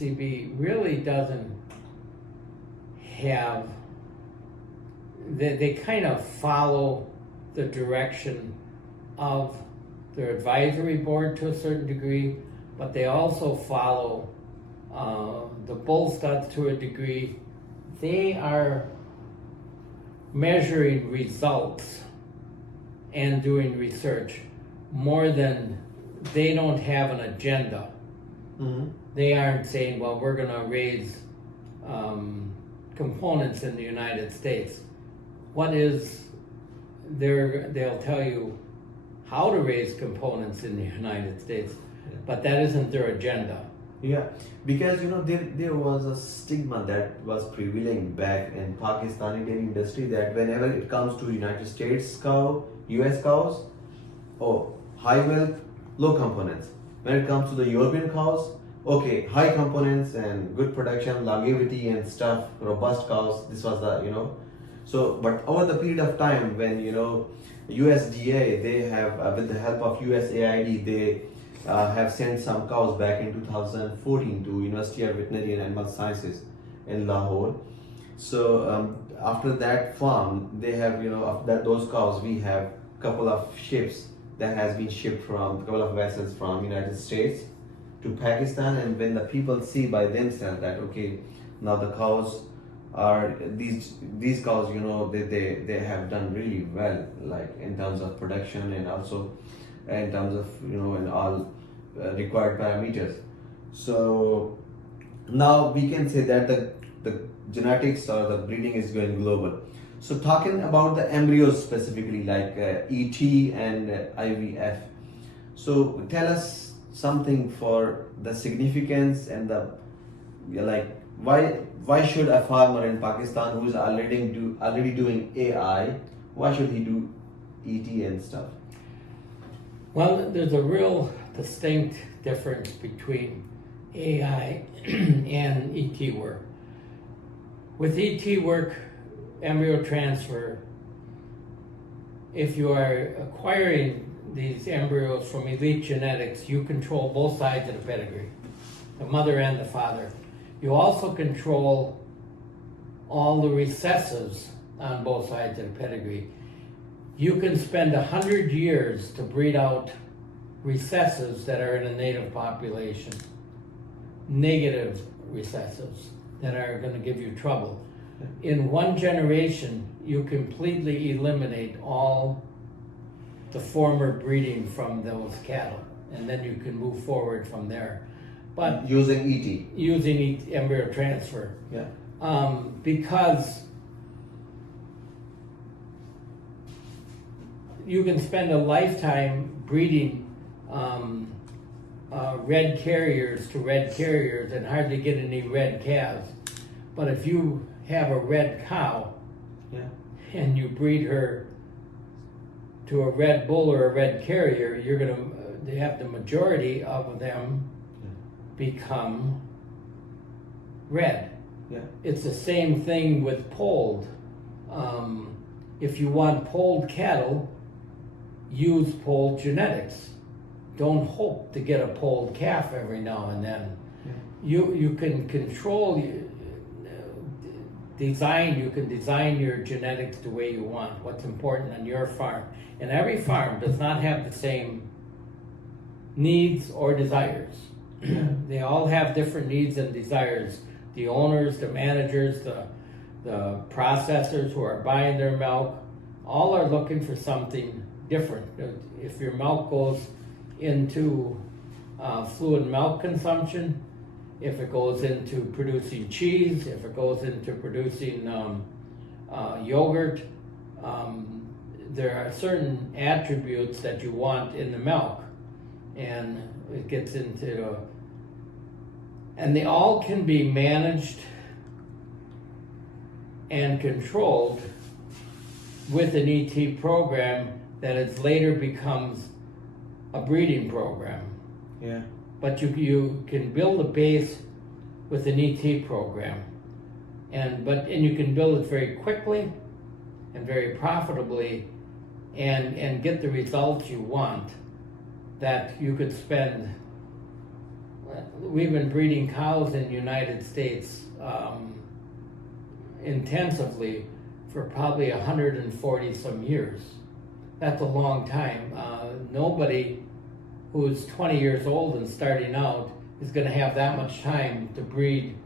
CB really doesn't have, they kind of follow the direction of their advisory board to a certain degree, but they also follow the bull studs to a degree. They are measuring results and doing research more than, they don't have an agenda. Mm-hmm. They aren't saying, well, we're going to raise components in the United States. What is they'll tell you how to raise components in the United States, but that isn't their agenda. Yeah, because there was a stigma that was prevailing back in Pakistani dairy industry that whenever it comes to United States cow, US cows, oh, high milk, low components. When it comes to the European cows, okay, high components and good production, longevity and stuff, robust cows. This was the. So, but over the period of time when USDA, they have with the help of USAID, they have sent some cows back in 2014 to University of Veterinary and Animal Sciences in Lahore. So after that farm, they have of those cows, we have couple of ships that has been shipped from couple of vessels from United States to Pakistan, and when the people see by themselves that okay, now the cows are these cows, they have done really well, like in terms of production and also in terms of in all required parameters. So now we can say that the genetics or the breeding is going global. So talking about the embryos specifically, like ET and IVF. So tell us something for the significance and the why should a farmer in Pakistan who is already doing AI, why should he do ET and stuff? Well, there's a real distinct difference between AI and ET work. With ET work, embryo transfer, if you are acquiring these embryos from elite genetics, you control both sides of the pedigree, the mother and the father. You also control all the recessives on both sides of the pedigree. You can spend 100 years to breed out recessives that are in a native population, negative recessives that are going to give you trouble. In one generation, you completely eliminate all the former breeding from those cattle, and then you can move forward from there. But using ET, embryo transfer, yeah, because you can spend a lifetime breeding red carriers to red carriers and hardly get any red calves. But if you have a red cow, yeah, and you breed her to a red bull or a red carrier, you're going to have the majority of them become red. yeah, It's the same thing with polled. If you want polled cattle, use polled genetics. Don't hope to get a polled calf every now and then. yeah. You can control design. You can design your genetics the way you want. What's important on your farm, and every farm does not have the same needs or desires. They all have different needs and desires. The owners, the managers, the processors who are buying their milk, all are looking for something different. If your milk goes into fluid milk consumption, if it goes into producing cheese, if it goes into producing yogurt, there are certain attributes that you want in the milk, and it gets into, and they all can be managed and controlled with an ET program that is later becomes a breeding program. Yeah. But you can build a base with an ET program, and you can build it very quickly and very profitably, and get the results you want. That you could spend we've been breeding cows in the United States intensively for probably 140 some years. That's a long time. Nobody who's 20 years old and starting out is going to have that much time to breed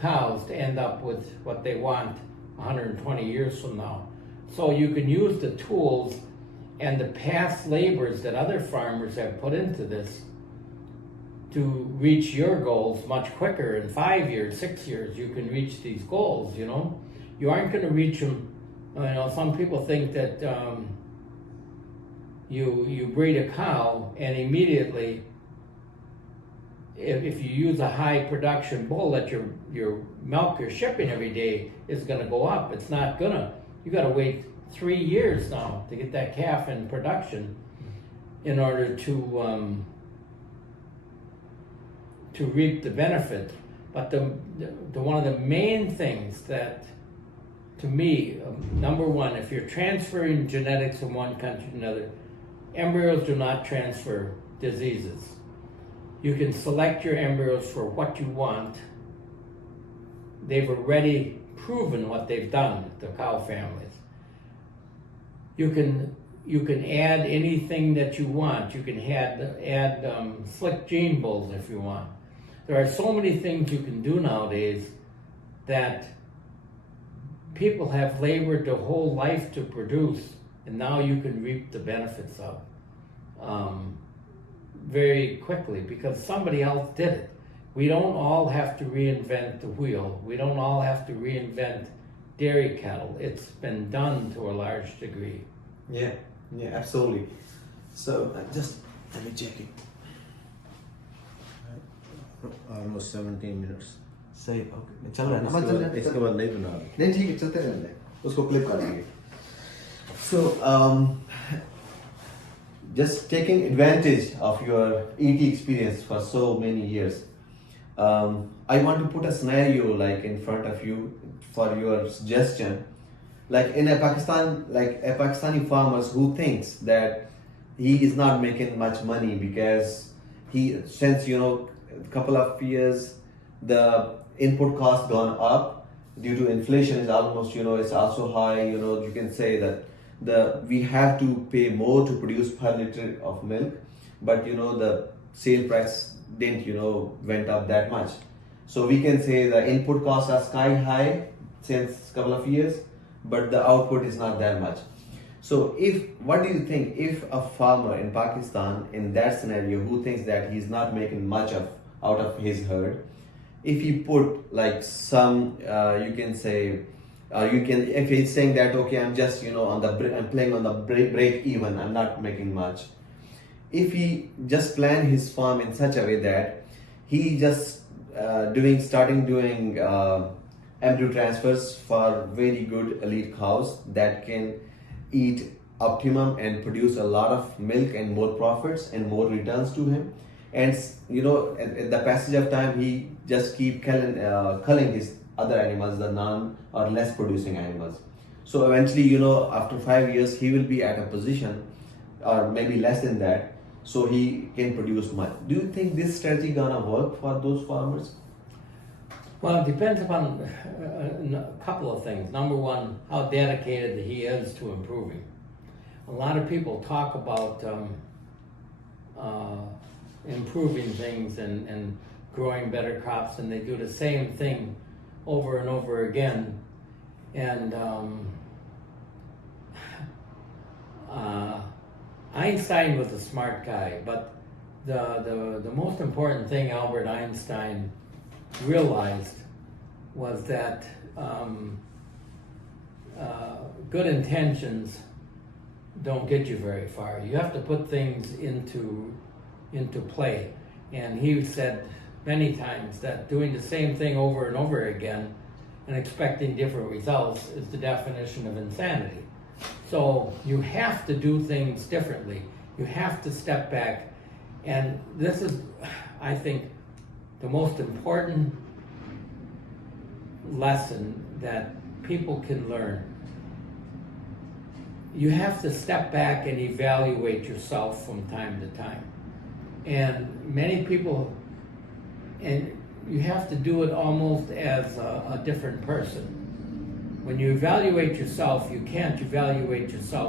cows to end up with what they want 120 years from now. So you can use the tools and the past labors that other farmers have put into this to reach your goals much quicker. In 5 years, 6 years, you can reach these goals, you know. You aren't going to reach them. You know, some people think that you breed a cow and immediately, if you use a high production bull, that your milk you're shipping every day is going to go up. It's not gonna. You got to wait 3 years now to get that calf in production in order to reap the benefit. But the one of the main things that, to me, number one, if you're transferring genetics from one country to another, embryos do not transfer diseases. You can select your embryos for what you want. They've already proven what they've done, the cow families. You can add anything that you want. You can add slick gene bulls if you want. There are so many things you can do nowadays that people have labored their whole life to produce, and now you can reap the benefits of very quickly because somebody else did it. We don't all have to reinvent the wheel. We don't all have to reinvent dairy cattle. It's been done to a large degree. Yeah, absolutely. So just let me check it. Almost 17 minutes. सही okay चल रहा है ना इसके चल बाद रहा है इसके बाद नहीं बना रहे। नहीं ठीक है चलते रहने दे उसको क्लिप कर देंगे so just taking advantage of your ET experience for so many years I want to put a scenario like in front of you for your suggestion like in a Pakistani farmers who thinks that he is not making much money because he since you know a couple of years the input cost gone up due to inflation is almost you know it's also high you know you can say that we have to pay more to produce per liter of milk but you know the sale price didn't you know went up that much so we can say the input costs are sky high since couple of years but the output is not that much so what do you think if a farmer in Pakistan in that scenario who thinks that he's not making much out of his herd if he put like some you can say if he's saying that okay I'm just you know I'm playing on the break even I'm not making much if he just plan his farm in such a way that he just starting doing embryo transfers for very good elite cows that can eat optimum and produce a lot of milk and more profits and more returns to him and you know at the passage of time he just keep culling his other animals the non or less producing animals so eventually you know after 5 years he will be at a position or maybe less than that so he can produce much do you think this strategy gonna work for those farmers Well, it depends upon a couple of things. Number one, how dedicated he is to improving. A lot of people talk about improving things and growing better crops, and they do the same thing over and over again. And Einstein was a smart guy, but the most important thing Albert Einstein realized was that good intentions don't get you very far. You have to put things into play. And he said many times that doing the same thing over and over again and expecting different results is the definition of insanity. So you have to do things differently. You have to step back. And this is, I think, the most important lesson that people can learn. You have to step back and evaluate yourself from time to time. And many people and you have to do it almost as a different person. When you evaluate yourself, you can't evaluate yourself